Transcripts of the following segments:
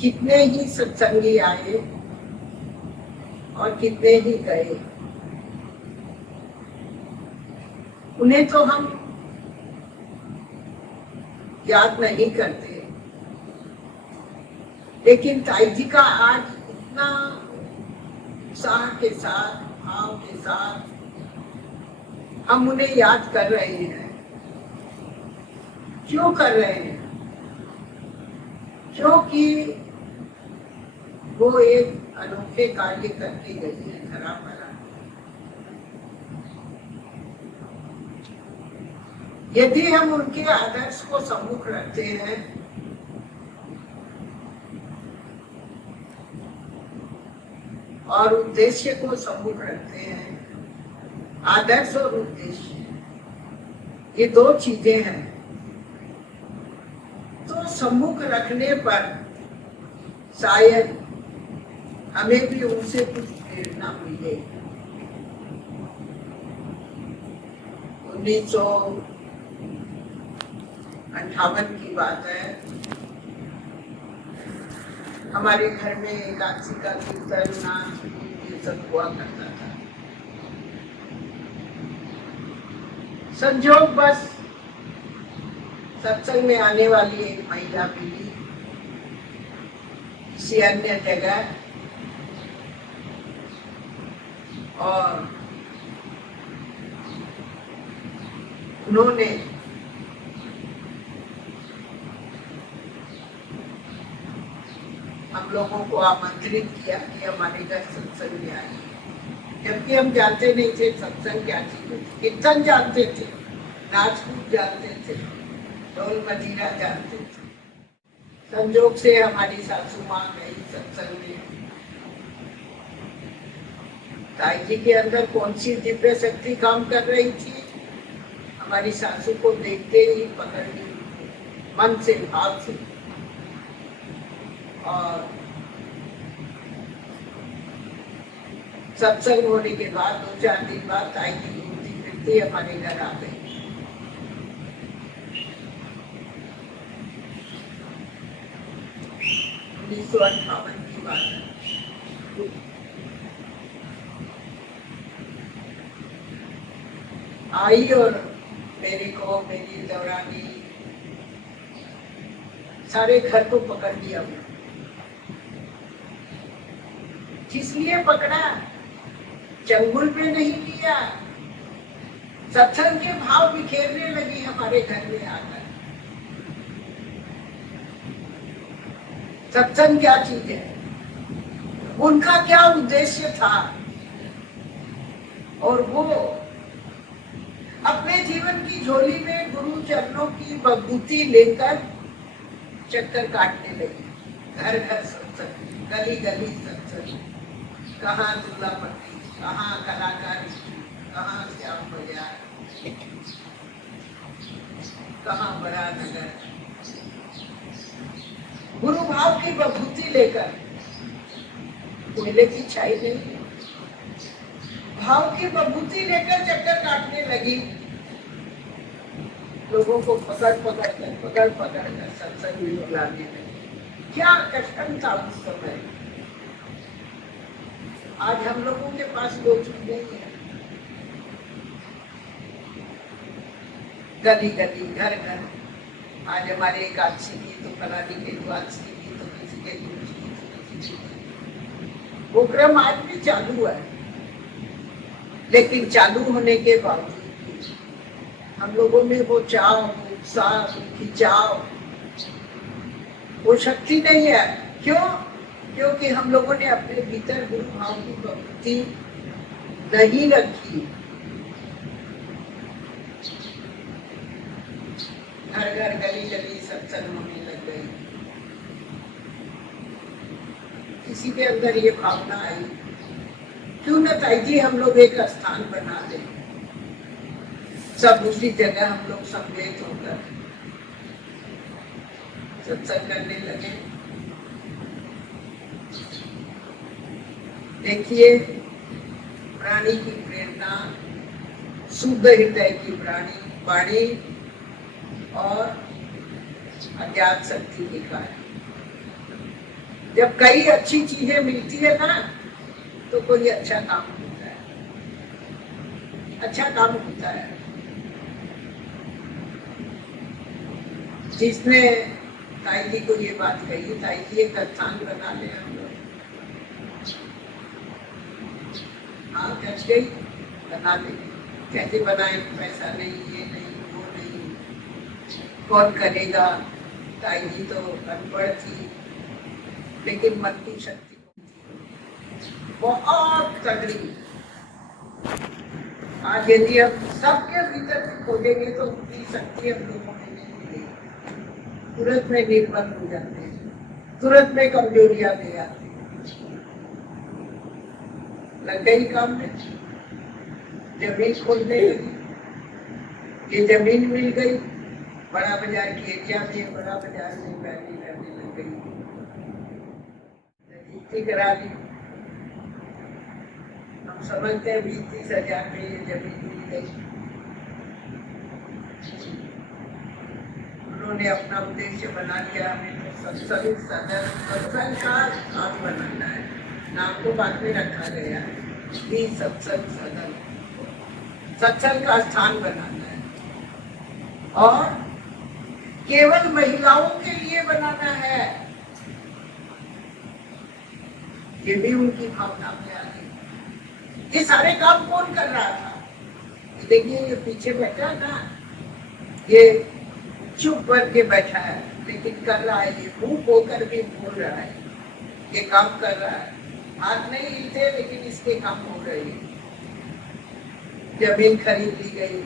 कितने ही सत्संगी आए और कितने ही गए, उन्हें तो हम याद नहीं करते, लेकिन ताई जी का आज इतना उत्साह के साथ, भाव के साथ हम उन्हें याद कर रहे हैं। क्यों कर रहे हैं? क्योंकि वो एक अनोखे कार्य करके गई है धरा पर। यदि हम उनके आदर्श को सम्मुख रखते हैं और उद्देश्य को सम्मुख रखते हैं, आदर्श और उद्देश्य ये दो चीजें हैं, तो सम्मुख रखने पर शायद हमें भी उनसे कुछ प्रेरणा मिले। 1958 की बात है, हमारे घर में एकादशी का कीर्तन, नाच, ये सब हुआ करता था। संजोग बस सत्संग में आने वाली एक महिला मिली किसी अन्य जगह, और उन्होंने हम लोगों को आमंत्रित किया कि हमारे घर सत्संग में आइए, जबकि हम जानते नहीं थे सत्संग क्या चीज है। कीर्तन जानते थे, नाच कूद जानते थे, ढोल मजीरा जानते थे। संजोग से हमारी सासू माँ गई सत्संग में। ताई जी के अंदर कौन सी दिव्य शक्ति काम कर रही थी, हमारी सासू को देखते ही पकड़ ली मन से, भाव से। और सत्संग होने के बाद 2-4 दिन बाद ताई जी घूमती फिरती हमारे घर आ गई। की बात है। आई और मेरी दौरानी सारे घर को पकड़ लिया। किस लिए पकड़ा? चंगुल पे नहीं लिया, सत्संग के भाव बिखेरने लगी हमारे घर में आकर। सत्संग क्या चीज है, उनका क्या उद्देश्य था, और वो अपने जीवन की झोली में गुरु चरणों की बभूति लेकर चक्कर काटने लगी। घर घर सत्संग, गली गली सत्संग, कहाँ दुल्ला पट्टी, कहाँ कलाकार, कहाँ श्याम बाजार, कहाँ बड़ा नगर। गुरु भाव की बभूति लेकर, कोयले की छाई नहीं, भाव की बभूति लेकर चक्कर काटने लगी। लोगों को पकड़ कर सत्संग में बुलाने लगी। क्या कष्टम था उस समय। आज हम लोगों के पास वो चीज नहीं है। गली गली, घर घर, आज हमारे एकादशी की तो फलानी के द्वादशी की तो किसी के वो क्रम आज भी चालू है। लेकिन चालू होने के बावजूद हम लोगों में वो चाव, उत्साह, खिंचाव, वो शक्ति नहीं है। क्यों? क्योंकि हम लोगों ने अपने भीतर गुरु भाव की प्रवृत्ति नहीं रखी। घर घर, गली गली सत्संग होने लग गई। किसी के अंदर ये भावना आई, क्यों न ताई जी हम लोग एक स्थान बना दें, सब उसी जगह हम लोग सम्मिलित होकर सत्संग करने लगे। देखिए, प्राणी की प्रेरणा, शुद्ध हृदय की वाणी और अज्ञात शक्ति के कारण जब कई अच्छी चीजें मिलती है ना तो कोई अच्छा काम होता है, अच्छा काम होता है। जिसने ताई जी को ये बात कही, ताई जी एक स्थान बना ले हम लोग। हाँ कच गई, बना ले। कैसे बनाए? पैसा नहीं, ये नहीं, वो नहीं, कौन करेगा? ताई जी तो अनपढ़ थी, लेकिन मन की शक्ति बहुत तगड़ी। आज यदि हम सबके भीतर भी खोजेंगे तो उतनी शक्ति हम लोगों में नहीं मिलेगी। तुरंत में निर्बल हो जाते हैं, तुरंत में कमजोरियां ले आते हैं। लग गई काम में, जमीन खोलने लगी, ये जमीन मिल गई, बड़ा बाजार की एरिया में, बड़ा बाजार में पहली रहने लग गई, रजिस्ट्री करा ली। हम समझते हैं 20-30 हजार में ये जमीन मिल गई। उन्होंने अपना उद्देश्य बना लिया, हमें तो सत्संग सदन, सत्संग का स्थान बनाना है। नाम तो बाद में रखा गया है, सत्संग सदन, सत्संग का स्थान बनाना है और केवल महिलाओं के लिए बनाना है। ये भी उनकी भावना में आ गई। ये सारे काम कौन कर रहा था? देखिए ये पीछे बैठा ना, ये चुप करके बैठा है, लेकिन कर रहा है। ये मुंह होकर भी बोल रहा है, ये काम कर रहा है। हाथ नहीं हिलते, लेकिन इसके काम हो रहे हैं। जमीन खरीद ली गई,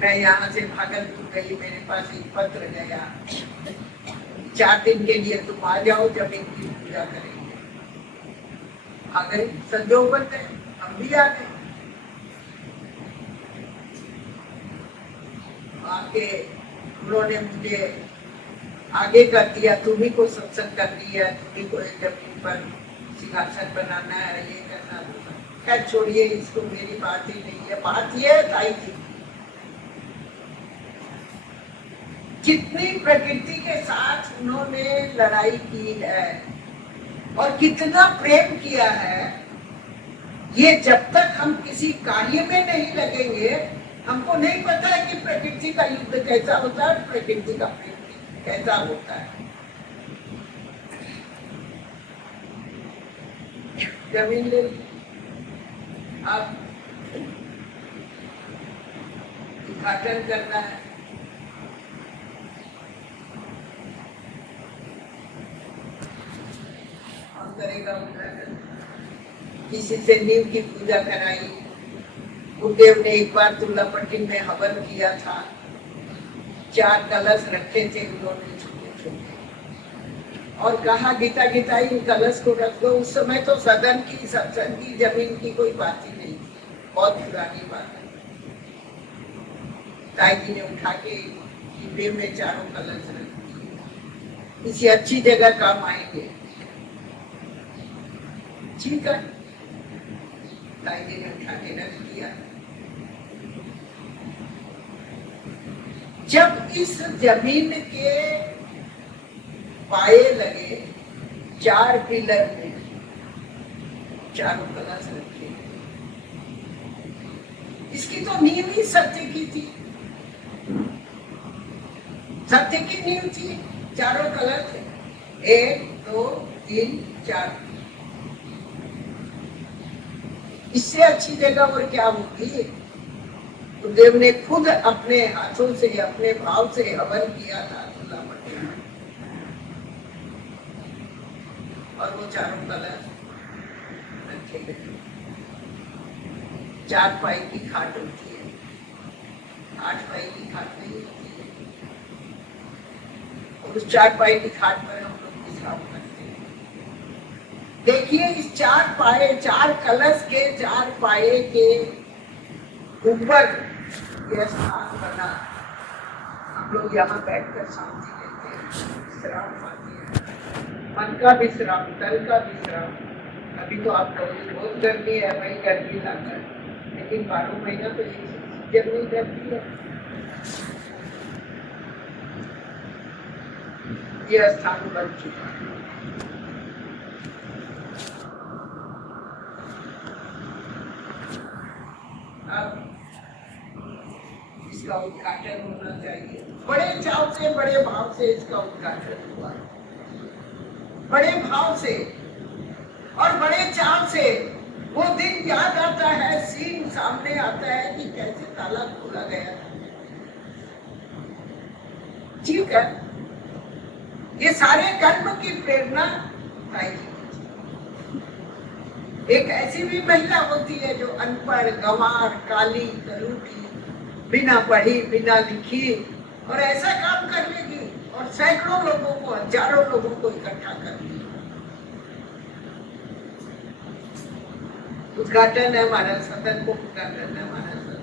मैं यहाँ से भागलपुर गई, मेरे पास एक पत्र गया, 4 दिन के लिए तुम आ जाओ, जमीन की पूजा करेंगे। आ गए, संजोग बन गए, हम भी आ गए। आके उन्होंने मुझे आगे कर दिया, तुम्ही को सत्संग कर दिया, तुम्ही को जमीन पर सिंहासन बनाना है, ये करना होगा। खैर छोड़िए इसको, मेरी बात ही नहीं है। बात ये है ताई जी, कितनी प्रकृति के साथ उन्होंने लड़ाई की है और कितना प्रेम किया है। ये जब तक हम किसी कार्य में नहीं लगेंगे, हमको नहीं पता है कि प्रकृति का युद्ध कैसा होता है, प्रकृति का प्रेम कैसा होता है। जमीन ले अब उद्घाटन करना है, कौन करेगा उद्घाटन? किसी से नींव की पूजा कराई। गुरुदेव ने एक बार तुल्लापट्टी में हवन किया था, 4 कलश रखे थे उन्होंने छोटे छोटे, और कहा गीता गीता इन कलश को रख दो। उस समय तो सदन की, सत्संग की, जमीन की कोई बात ही नहीं थी, बहुत पुरानी बात है। ताई जी ने उठा के डिब्बे में 4 कलश रख दिए, किसी अच्छी जगह काम आएंगे। ठीक है, ताई जी ने उठा के रख दिया। जब इस जमीन के पाए लगे 4 पिलर में, 4 कलश रखे, इसकी तो नींव ही सत्य की थी, सत्य की नींव थी। 4 कलश थे, 1 2 3 4। इससे अच्छी जगह और क्या होगी? गुरुदेव ने खुद अपने हाथों से, अपने भाव से हवन किया था तुल्लापट्टी में, और वो 4 कलश रखे गए। 4 पाई की खाट होती है, 8 पाई की खाट नहीं होती है। और उस 4 पाई की खाट पर हम लोग विश्राम करते हैं। देखिए इस 4 पाए, 4 कलश के 4 पाए के ऊपर यह स्थान बना। हम लोग यहाँ बैठकर शांति लेते हैं, विश्राम पाते हैं, मन का विश्राम, तन का विश्राम। अभी तो आप लोग बहुत गर्मी है, वही गर्मी लाकर, लेकिन 12 महीना तो एक सीजन नहीं गर्मी है। ये स्थान बन चुका है। अब इसका उद्घाटन होना चाहिए। बड़े चाव से, बड़े भाव से इसका उद्घाटन हुआ, बड़े भाव से और बड़े चाव से। वो दिन याद आता है, सीन सामने आता है कि कैसे ताला खोला गया। ठीक है, ये सारे कर्म की प्रेरणा आएगी। एक ऐसी भी महिला होती है जो अनपढ़, गंवार, काली, करूठी, बिना पढ़ी, बिना लिखी, और ऐसा काम कर लेगी और सैकड़ों लोगों को, हजारों लोगों को इकट्ठा कर लेगी। उद्घाटन है हमारा सदन को, उद्घाटन है हमारा सदन।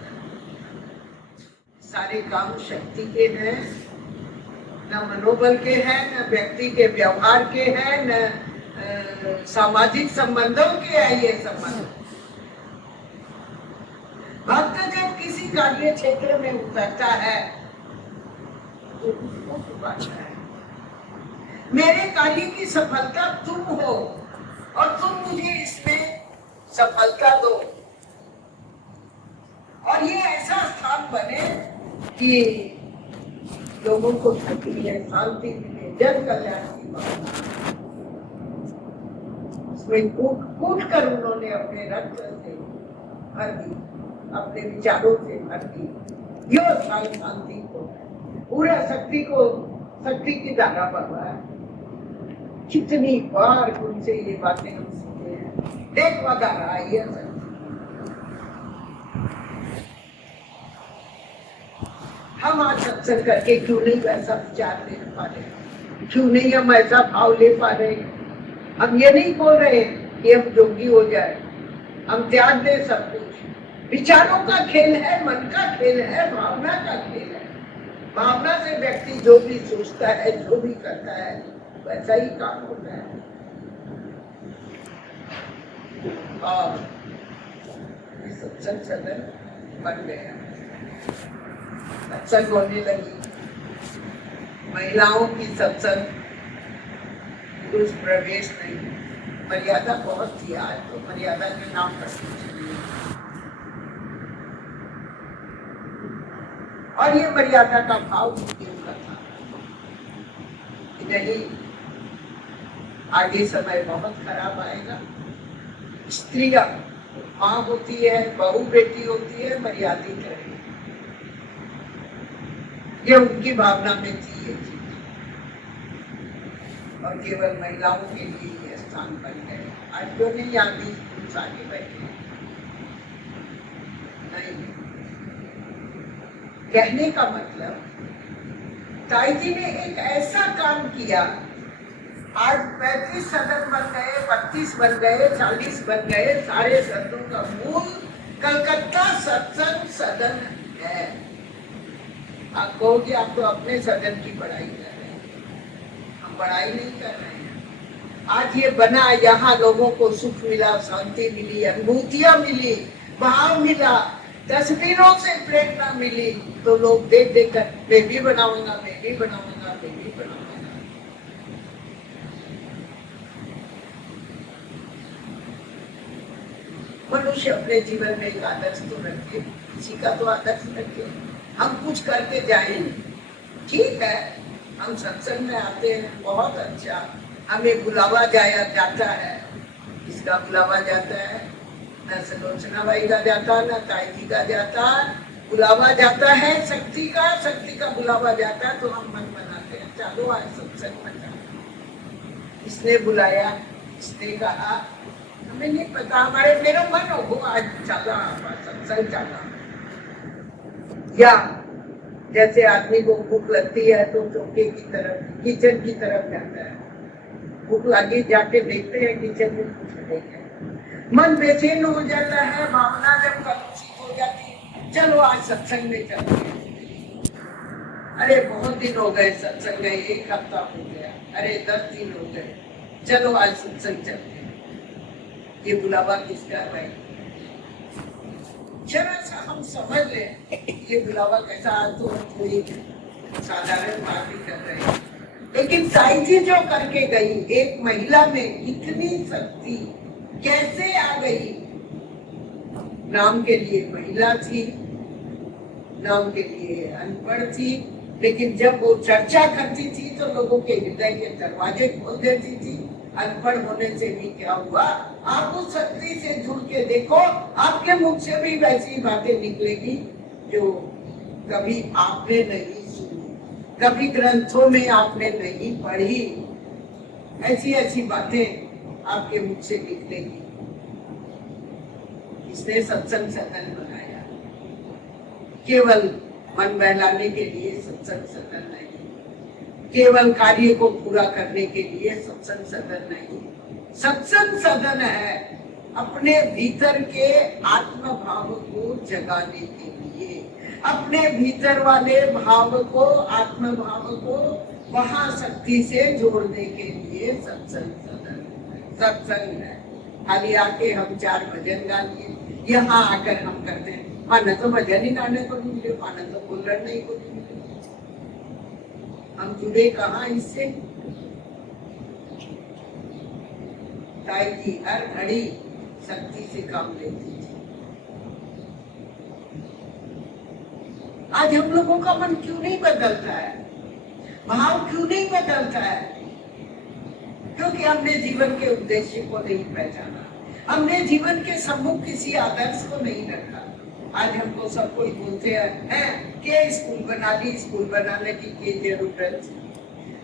सारे काम शक्ति के हैं, न मनोबल के हैं, न व्यक्ति के व्यवहार के हैं, न सामाजिक संबंधों के है ये संबंध। भक्त जब किसी कार्य क्षेत्र में उतरता है तो उसको सुभाता है, मेरे कार्य की सफलता तुम हो और तुम मुझे इसमें सफलता दो, और ये ऐसा स्थान बने कि लोगों को सुख मिले, शांति मिले, जन कल्याण की भावना। उसमें कूट कर उन्होंने अपने रक्त से भर दी, अपने विचारों से भर दी। यो शांति को, पूरा शक्ति की धारा बहा है। कितनी बार उनसे ये बातें हम सुनते हैं, देख वगैरह आई है। हम आज सत्संग करके क्यों नहीं वैसा विचार ले पा रहे, क्यों नहीं हम ऐसा भाव ले पा रहे। हम ये नहीं बोल रहे कि हम योगी हो जाए, हम त्याग दे सब कुछ। विचारों का खेल है, मन का खेल है, भावना का खेल है। भावना से व्यक्ति जो भी सोचता है, जो भी करता है, वैसा ही काम होता है। और सत्संग सदन बन गया, सत्संग होने लगी, महिलाओं की सत्संग, कुछ प्रवेश नहीं। मर्यादा बहुत थी, आज तो मर्यादा के नाम पर और ये मर्यादा का भाव क्यों का था कि नहीं, आगे समय बहुत खराब आएगा। स्त्रियां माँ होती है, बहू बेटी होती है, मर्यादित रहेगी। ये उनकी भावना में थी ये चीज, और केवल महिलाओं के लिए ये स्थान बन गए। आज तो नहीं, आगे पुरुष आगे बैठे नहीं। कहने का मतलब, ताई जी ने एक ऐसा काम किया, आज 35 सदन बन गए, 32 बन गए, 40 बन गए। सारे सदनों का मूल कलकत्ता सत्संग सदन है। आप कहोगे आप तो अपने सदन की बड़ाई कर रहे हैं, हम बड़ाई नहीं कर रहे हैं। आज ये बना, यहाँ लोगों को सुख मिला, शांति मिली, अनुभूतियां मिली, भाव मिला, तस्वीरों से प्रेरणा मिली, तो लोग देख देख कर मैं भी बनाऊंगा, मैं भी बनाऊंगा, मैं भी बनाऊंगा। मनुष्य अपने जीवन में एक आदर्श तो रखे, किसी का तो आदर्श रखे। हम कुछ करके जाए, ठीक है, हम सत्संग में आते हैं, बहुत अच्छा, हमें बुलावा जाता है। किसका बुलावा जाता है? न सुलोचना बाई का जाता, न ताई जी का जाता, बुलावा जाता है शक्ति का बुलावा जाता है। तो हम मन बनाते हैं, चलो आज सत्संग में जाओ। इसने बुलाया, इसने कहा, हमें नहीं पता, हमारे मेरा मन हो आज चला सत्संग चला। या जैसे आदमी को भूख लगती है तो चौके की तरफ, किचन की तरफ जाता है, भूख लगी, जाके देखते हैं किचन में कुछ नहीं है, मन बेचैन हो जाता है, भावना जब कलुषित हो जाती है, चलो आज सत्संग में चलते हैं। अरे बहुत दिन हो गए सत्संग में, एक हफ्ता हो गया, अरे 10 दिन हो गए, चलो आज सत्संग चलते हैं। ये बुलावा किसका है? जरा सा हम समझ लें ये बुलावा कैसा। आज तो थोड़ी साधारण बात ही कर रहे हैं, लेकिन साई जी जो करके गई, एक महिला में इतनी शक्ति कैसे आ गई? नाम के लिए महिला थी, नाम के लिए अनपढ़ थी, लेकिन जब वो चर्चा करती थी तो लोगों के हृदय के दरवाजे खोल देती थी। अनपढ़ होने से भी क्या हुआ? आप उस शक्ति से जुड़ के देखो, आपके मुख से भी वैसी बातें निकलेगी जो कभी आपने नहीं सुनी, कभी ग्रंथों में आपने नहीं पढ़ी। ऐसी ऐसी बातें आपके मुख से निकलेगी। इसने सत्संग सदन बनाया, केवल मन बहलाने के लिए सत्संग सदन नहीं, केवल कार्य को पूरा करने के लिए सत्संग सदन नहीं। सत्संग सदन है अपने भीतर के आत्म भाव को जगाने के लिए, अपने भीतर वाले भाव को, आत्म भाव को वहां शक्ति से जोड़ने के लिए सत्संग सदन, सत्संग है। खाली आके हम 4 भजन गा लिए, यहाँ आकर हम करते हैं, माना तो भजन ही गाने को नहीं मिले, माना तो बोलने नहीं को नहीं मिले। हम जुड़े कहाँ इससे? ताई जी हर घड़ी शक्ति से काम लेती थी। आज हम लोगों का मन क्यों नहीं बदलता है? भाव क्यों नहीं बदलता है? क्योंकि हमने जीवन के उद्देश्य को नहीं पहचाना, हमने जीवन के सम्मुख किसी आदर्श को नहीं रखा। आज हमको सब कोई बोलते हैं कि स्कूल बना ली, स्कूल बनाने की जरूरत।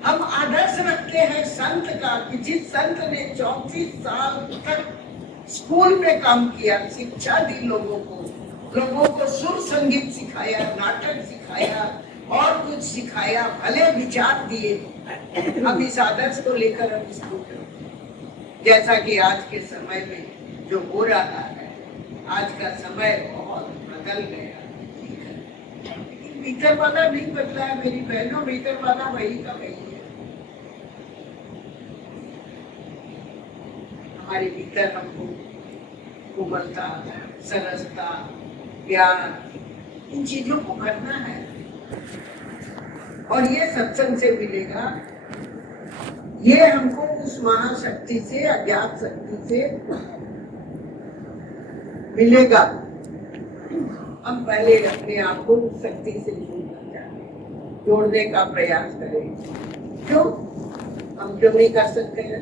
हम आदर्श रखते हैं संत का, कि जिस संत ने 34 साल तक स्कूल में काम किया, शिक्षा दी लोगों को सुर संगीत सिखाया, नाटक सिखाया और कुछ सिखाया, भले विचार दिए। हम इस आदर्श को लेकर हम स्कूल में, जैसा कि आज के समय में जो हो रहा है, आज का समय बहुत बदल गया। भीतर वाला नहीं बदला है मेरी बहनों, भीतर वाला वही का वही है। हमारे भीतर हमको कोमलता, सरसता, प्यार, इन चीजों को करना है और ये सत्संग से मिलेगा। ये हमको उस महाशक्ति से, अज्ञात शक्ति से मिलेगा। हम पहले अपने आप को उस शक्ति से जोड़ने का प्रयास करें। क्यों? हम क्यों नहीं कर सकते हैं?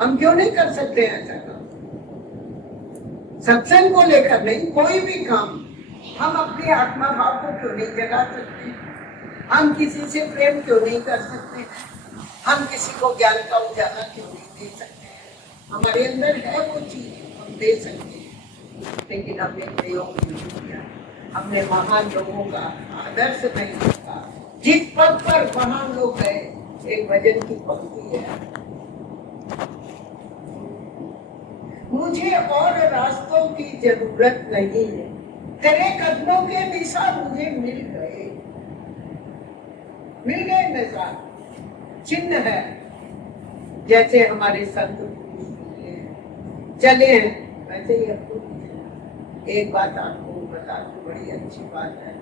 हम क्यों नहीं कर सकते हैं ऐसा काम? सत्संग को लेकर नहीं, कोई भी काम हम अपने आत्मा भाव को क्यों नहीं जगा सकते? हम किसी से प्रेम क्यों नहीं कर सकते? हम किसी को ज्ञान का उजाला क्यों नहीं दे सकते? हमारे अंदर है वो चीज, हम दे सकते हैं, लेकिन हमने प्रयोग नहीं किया। हमने महान लोगों का आदर्श नहीं देखा। जिस पद पर महान लोग गए, एक भजन की पंक्ति है, मुझे और रास्तों की जरूरत नहीं है, तेरे कदमों के निशान मुझे मिल गए निशान, चिन्ह है। जैसे हमारे संत चले हैं, वैसे ही आपको एक बात आपको बता दूं, बड़ी अच्छी बात है,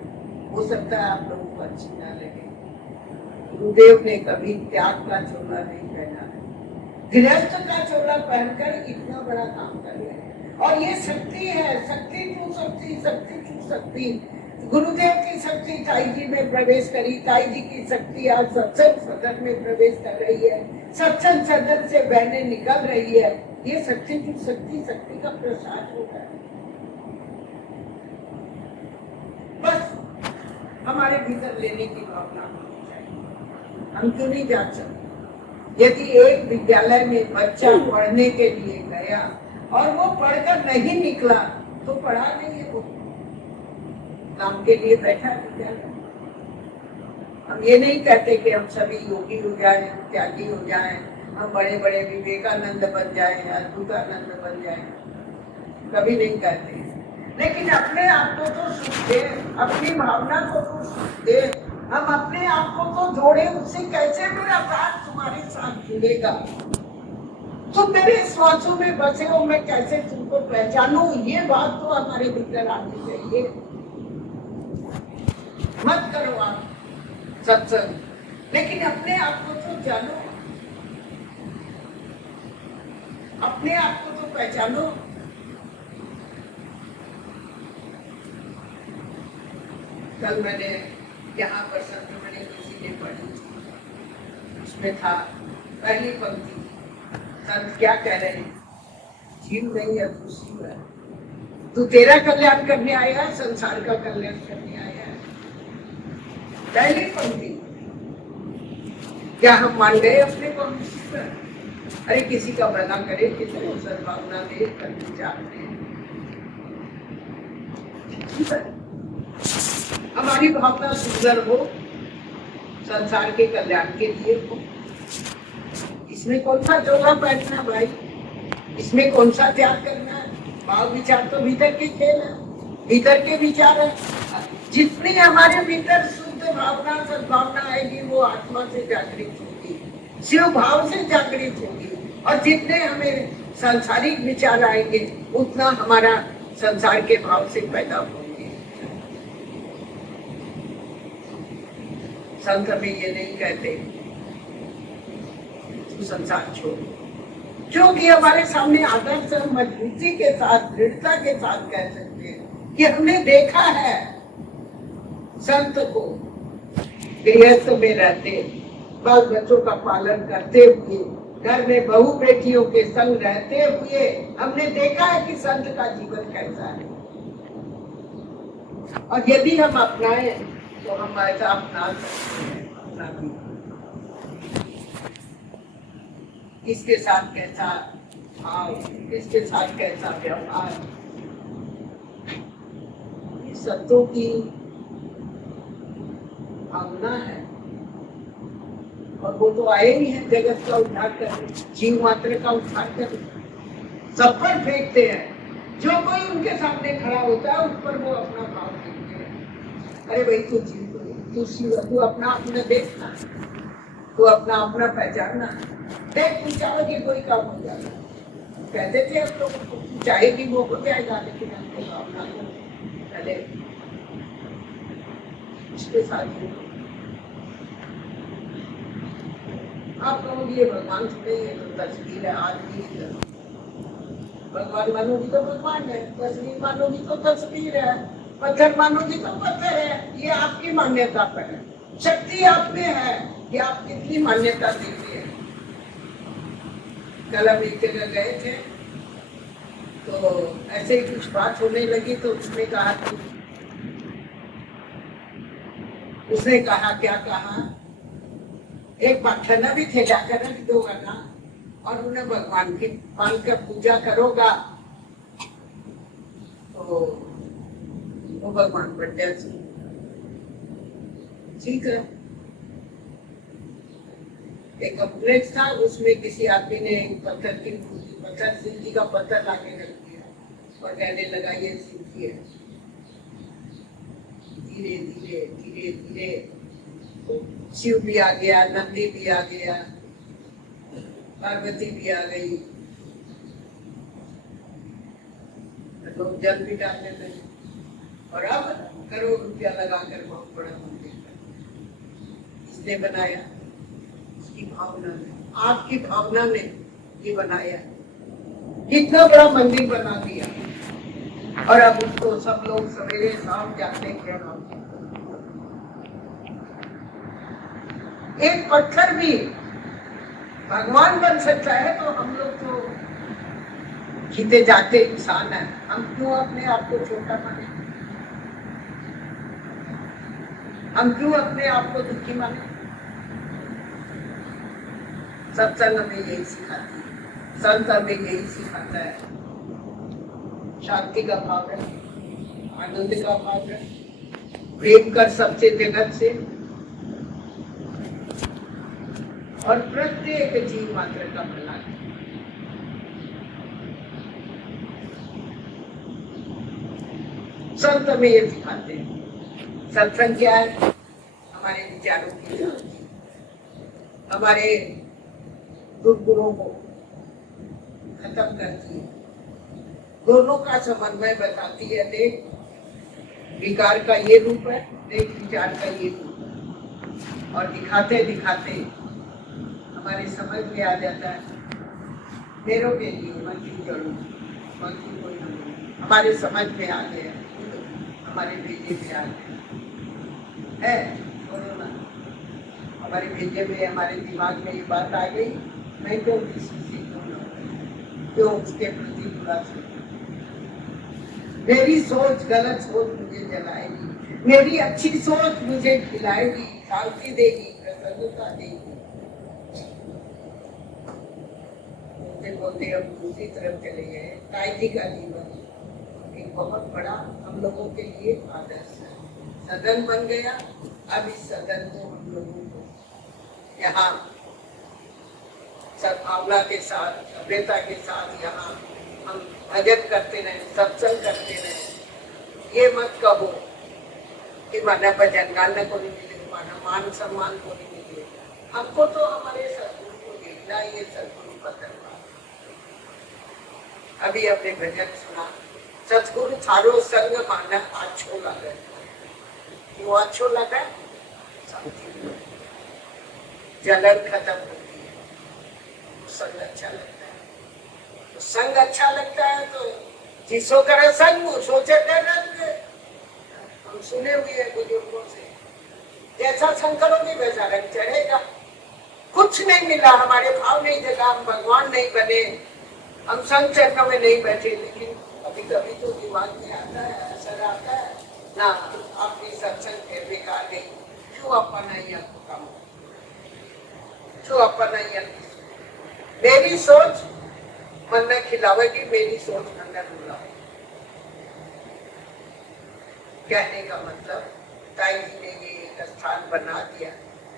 हो सकता है आप लोगों को अच्छी ना लगे। गुरुदेव ने कभी त्याग का चोला नहीं पहना है, गृहस्थ का चोला पहनकर इतना बड़ा काम कर रहे हैं। और ये शक्ति है, शक्ति टू शक्ति, शक्ति टू शक्ति। गुरुदेव की शक्ति ताई जी में प्रवेश करी, ताई जी की शक्ति आज सत्संग सदन में प्रवेश कर रही है, सत्संग सदन से बहने निकल रही है। ये शक्ति टू शक्ति, शक्ति का प्रसार होता है। बस हमारे भीतर लेने की भावना होनी चाहिए। हम क्यों नहीं जा सकते? यदि एक विद्यालय में बच्चा पढ़ने के लिए गया और वो पढ़कर नहीं निकला, तो पढ़ा नहीं है, वो काम के लिए बैठा विद्यालय। हम ये नहीं कहते कि हम सभी योगी हो जाए, त्यागी हो जाए, हम बड़े बड़े विवेकानंद बन जाए, अद्भुतानंद बन जाए, कभी नहीं कहते। लेकिन अपने आप को तो सुख दे, अपनी भावना को तो सुख दे, हम अपने आप को तो जोड़े। उससे कैसे मेरा प्राण तुम्हारे साथ जुड़ेगा? तुम मेरे श्वासों में बसे हो, मैं कैसे तुमको पहचानूं? ये बात तो हमारे भीतर आनी चाहिए। मत करो आप सत्संग, लेकिन अपने आप को तो जानो, अपने आप को तो पहचानो। कल मैंने यहाँ पर संतमणि किसी ने पढ़ी, उसमें था पहली पंक्ति, संत क्या कह रहे हैं, जीव नहीं है तू शिव है, तू तेरा कल्याण करने आया है, संसार का कल्याण करने आया है। पहली पंक्ति, क्या हम मान गए अपने को हम शिव है? अरे किसी का भला करे, किसी को सद्भावना दे, कर विचार दे, हमारी भावना सुंदर हो, संसार के कल्याण के लिए हो। इसमें कौन सा चोला पहनना भाई, इसमें कौन सा त्याग करना है? भाव विचार तो भीतर के खेल है, भीतर के विचार है। जितनी हमारे भीतर शुद्ध भावना सद्भावना आएगी वो आत्मा से जागृत होगी, शिव भाव से जागृत होगी। और जितने हमें सांसारिक विचार आएंगे उतना हमारा संसार के भाव से पैदा होंगे। संत हमें ये नहीं कहते तू संसार छोड़, क्योंकि हमारे सामने आदर्श मजबूती के साथ दृढ़ता के साथ कह सकते हैं कि हमने देखा है संत को गृहस्थ में रहते, बाल बच्चों का पालन करते हुए, घर में बहू बेटियों के संग रहते हुए हमने देखा है कि संत का जीवन कैसा है। और यदि हम अपनाए तो हम ऐसा अपना सकते हैं, अपना भी किसके साथ कैसा भाव, किसके साथ कैसा व्यवहार, ये संतों की भावना है। और वो तो आए ही हैं जगत का उद्धार करने, जीव मात्र का उद्धार करने। सब पर फेंकते हैं, जो कोई उनके सामने खड़ा होता है उस पर वो अपना भाव फेंकते हैं। अरे भाई तू जीव, तू शिव, तू अपना अपना देखना, तू अपना अपना पहचानना, देख तू चाहो कि कोई काम हो जाएगा। कहते थे अब लोग चाहे कि वो हो जाएगा, लेकिन हमको भावना पहले इसके साथ आप कहोगे भगवान थोड़े, ये तो तस्वीर है, आदमी है। भगवान मानोगी तो भगवान है, तस्वीर मानोगी तो तस्वीर है, पत्थर मानोगी तो पत्थर है। ये आपकी मान्यता पर है, शक्ति आप में है कि आप कितनी मान्यता देते हैं। कल हम एक जगह गए थे तो ऐसे ही कुछ बात होने लगी तो उसने कहा कि, उसने कहा क्या कहा, एक बाठना भी थे जाकर रख दोगा ना और उन्हें भगवान की मान कर पूजा करोगा तो वो भगवान बन जाए। ठीक है, एक कॉम्प्लेक्स था, उसमें किसी आदमी ने पत्थर की मूर्ति, पत्थर शिव जी का पत्थर लाके रख दिया और कहने लगा ये शिव जी है। धीरे धीरे धीरे धीरे शिव भी आ गया, नंदी भी आ गया, पार्वती भी आ गई, लोग जल भी डालने लगे और अब करोड़ रुपया लगाकर बहुत बड़ा मंदिर इसने बनाया। इसकी भावना ने, आपकी भावना ने ये बनाया, कितना बड़ा मंदिर बना दिया और अब उसको सब लोग सवेरे शाम जाते प्रणाम। एक पत्थर भी भगवान बन सकता है तो हम लोग तो जीते जाते इंसान है, हम क्यों अपने आप को छोटा माने, हम क्यों अपने आप को दुखी माने। सत्संग हमें यही सिखाती है, संत हमें यही सिखाता है, शांति का भाव है, आनंद का भाव है, प्रेम कर सबसे जगत से और प्रत्येक जीव मात्र का भला। संत हमें ये सिखाते हैं। सत्संग क्या है? हमारे विचारों की जांच, हमारे दुर्गुणों को खत्म करती है, दोनों का समन्वय बताती है। देख विकार का ये रूप है, देख विचार का ये रूप है। और दिखाते दिखाते हमारे समझ में आ जाता है, मेरों के लिए मन की जरूर मन की कोई ना, हमारे समझ में आ गया, हमारे भेजे में आ गया है, बोलो ना, हमारे भेजे में, हमारे दिमाग में ये बात आ गई, मैं तो किसी से क्यों उसके प्रति बुरा सोच, मेरी सोच गलत सोच मुझे जलाएगी, मेरी अच्छी सोच मुझे खिलाएगी, शांति देगी, प्रसन्नता देगी। बोलते बोलते हम दूसरी तरफ चले गए। ताई जी का जीवन एक बहुत बड़ा हम लोगों के लिए आदर्श है। सदन बन गया, अब इस सदन को हम लोगों को यहाँ सद्भावना के साथ, सभ्यता के साथ यहाँ हम भजन करते रहे, सत्संग करते रहे। ये मत कहो कि माना भजन गाना को नहीं मिलेगा, माना मान सम्मान को नहीं मिलेगा। हमको तो हमारे सदगुरु को देखना, ये सदगुरु का दरबार। अभी अपने भजन सुना, सतगुरु थारो संग माना अच्छो लगे, क्यों अच्छो लगा? जलन खत्म होती है, संग अच्छा लगता है। तो संग अच्छा लगता है तो जिसो करे संग सोचे कर रंग। हम सुने हुए हैं बुजुर्गों से, जैसा संग करोगे वैसा रंग चढ़ेगा। कुछ नहीं मिला, हमारे भाव नहीं जगा, हम भगवान नहीं बने, हम संग चरणों में नहीं बैठे, लेकिन कभी कभी तो दिमाग में आता है, असर आता है ना, आपकी सत्संग के बेकार नहीं, क्यों अपन नहीं आपको काम, क्यों अपन नहीं। मेरी सोच मन में खिलावेगी, मेरी सोच मन में रुलावेगी। कहने का मतलब ताई जी ने ये एक स्थान बना दिया,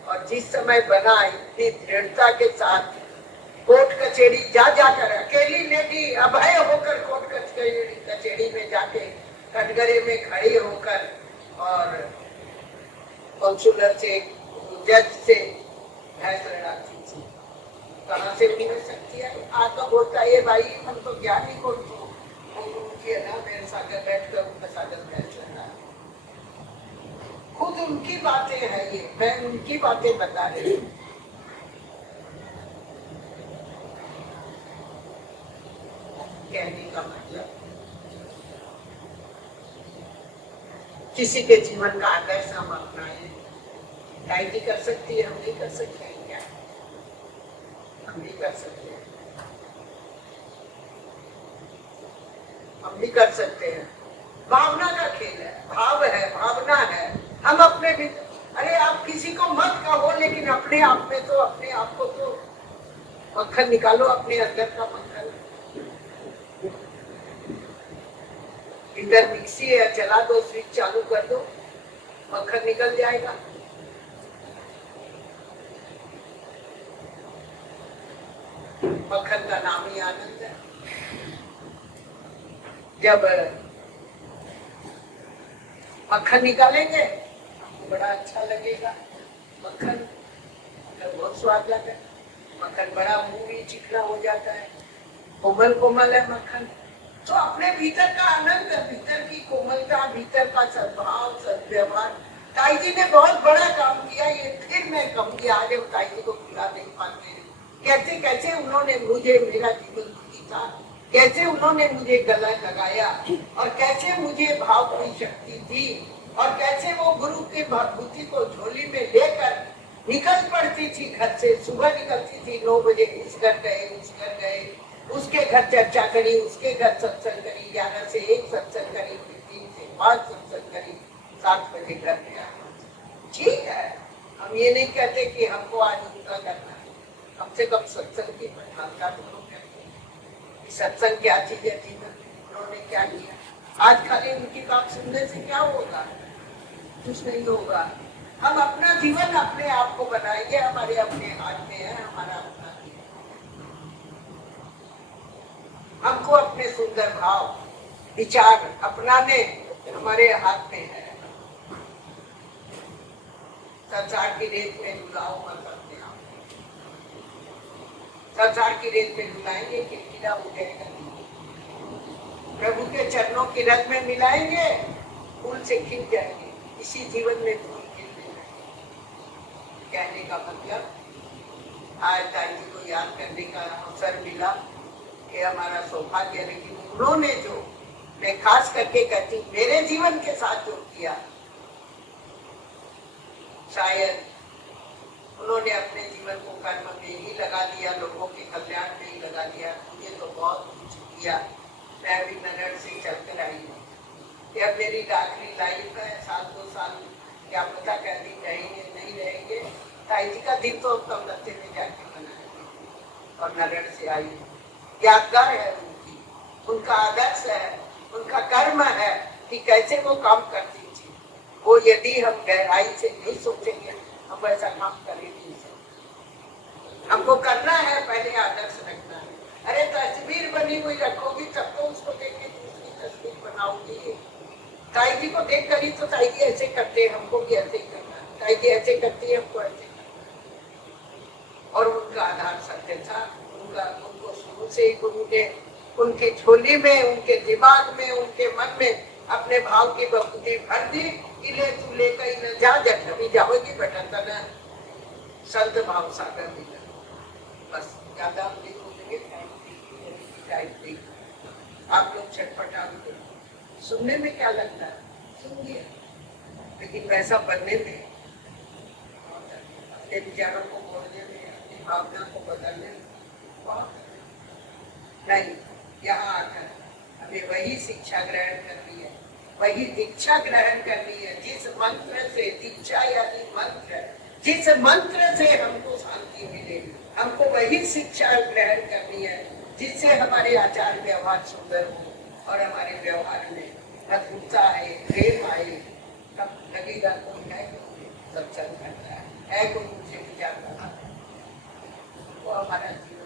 और जिस समय बना इतनी दृढ़ता के साथ कोर्ट कचेरी जा जाकर अकेली लेडी अभय होकर कोर्ट कचेरी में जाके कटघरे में खड़ी होकर और काउंसलर से, जज से बहस लड़ाती थी। कहाँ से भी मिल सकती है? आका बोलता है भाई हम तो ज्ञानी को है ना, मेरे साथ बैठ कर उनके साथ बहस लड़ा। खुद उनकी बातें हैं ये, मैं उनकी बातें बता रही हूँ। कहने का मतलब किसी के जीवन का आदर्श हम अपनाए। ताई जी कर सकती है, हम नहीं कर सकते हैं क्या? हम नहीं कर सकते हैं, हम भी कर सकते हैं। भावना का खेल है, भाव है, भावना है। हम अपने भी, अरे आप किसी को मत कहो, लेकिन अपने आप में तो, अपने आप को तो मक्खन निकालो, अपने अंदर का मक्खन। इधर मिक्सी है, चला दो, स्विच चालू कर दो, मक्खन निकल जाएगा। मक्खन का नाम ही आनंद है। जब मक्खन निकालेंगे तो बड़ा अच्छा लगेगा। मक्खन बहुत स्वाद लगा, मक्खन बड़ा मुंह भी चिकना हो जाता है, कोमल कोमल है मक्खन। तो अपने भीतर का आनंद, भीतर की कोमलता, भीतर का सद्भाव, सद्व्यवहार। ताई जी ने बहुत बड़ा काम किया। ये फिर मैं कहूँगी, आगे ताई जी को भुला नहीं पाते। कैसे कैसे उन्होंने मुझे, मेरा जीवन दुखी था, कैसे उन्होंने मुझे गला लगाया, और कैसे मुझे भाव की शक्ति दी, और कैसे वो गुरु की भक्ति को झोली में लेकर निकल पड़ती थी घर से। सुबह निकलती थी 9 बजे, इस घर गए, उस घर गए, उसके घर चर्चा करी, उसके घर सत्संग करी, 11 से 1 सत्संग करी, 3 से 5 सत्संग करी, 7 बजे घर गया। ठीक है, हम ये नहीं कहते कि हमको आज उनका करना है, कम से कम सत्संग की प्रधानता तो लोग कहते हैं। सत्संग क्या चीज है, जीवन उन्होंने क्या किया। आज खाली उनकी बात सुनने से क्या होगा? कुछ नहीं होगा। हम अपना जीवन अपने आप को बनाएंगे, हमारे अपने हाथ में है, हमारा अपना जीवन। हमको अपने सुंदर भाव, विचार अपनाने हमारे हाथ में है। संसार की रेत में डुलाओ मत अपने आप। संसार की रेत में डुलाएंगे, किरकिरा उठेगा। प्रभु के चरणों की रथ में मिलाएंगे, फूल से खिल जाएंगे। इसी जीवन में फूल खिलने का मतलब आज ताई जी को याद करने का अवसर मिला, ये हमारा सौभाग्य। लेकिन उन्होंने जो, मैं खास करके कहती हूँ, मेरे जीवन के साथ जो किया, शायद उन्होंने अपने जीवन को कर्म में ही लगा दिया, लोगों के कल्याण में ही लगा दिया। मुझे तो बहुत कुछ किया, मैं अभी नरड़ से चलकर आई हूँ। यह मेरी आखिरी लाइफ है, 7-2 साल क्या पता क्या दिन रहेंगे नहीं रहेंगे। ताई जी का दिन तो कलकत्ते में जाके मनाएंगे और नरड़ से आई हूँ। यादगार है उनकी, उनका आदर्श है, उनका कर्म है कि कैसे वो काम करती थी। वो यदि हम गहराई से नहीं सोचेंगे, हम ऐसा काम कर ही नहीं सकते। हमको करना है, पहले आदर्श रखना है। अरे तस्वीर बनी हुई रखोगी तब तो उसको देख के दूसरी तस्वीर बनाओगी। ताई जी को देख कर ही तो ताई जी ऐसे करते हैं, हमको भी ऐसे ही करना है। ताई जी ऐसे करती है, हमको ऐसे करना। और उनका आधार सत्य था, उनको शुरू से ही गुरु ने उनकी झोली में, उनके दिमाग में, उनके मन में अपने भाव की बखूबी भर दी कि ले तू लेकर ही न जा, जब जाओगी बेटा तना संत भाव सागर मिला। बस ज्यादा नहीं बोलेंगे, आप लोग छटपटा सुनने में क्या लगता है, सुनिए, लेकिन वैसा बनने में, अपने विचारों को बोलने में, अपनी भावना को बदलने में बहुत नहीं। यहाँ आकर हमें वही शिक्षा ग्रहण करनी है, वही दीक्षा ग्रहण करनी है, जिस मंत्र से, दीक्षा यानी मंत्र, जिस मंत्र से हमको शांति मिले, हमको वही शिक्षा ग्रहण करनी है जिससे हमारे आचार व्यवहार सुंदर हो और हमारे व्यवहार में मधुरता आए, प्रेम आए। तब लगेगा कोई है सत्संग करता है कोई मुझे विचार रहा है, वो हमारा जीवन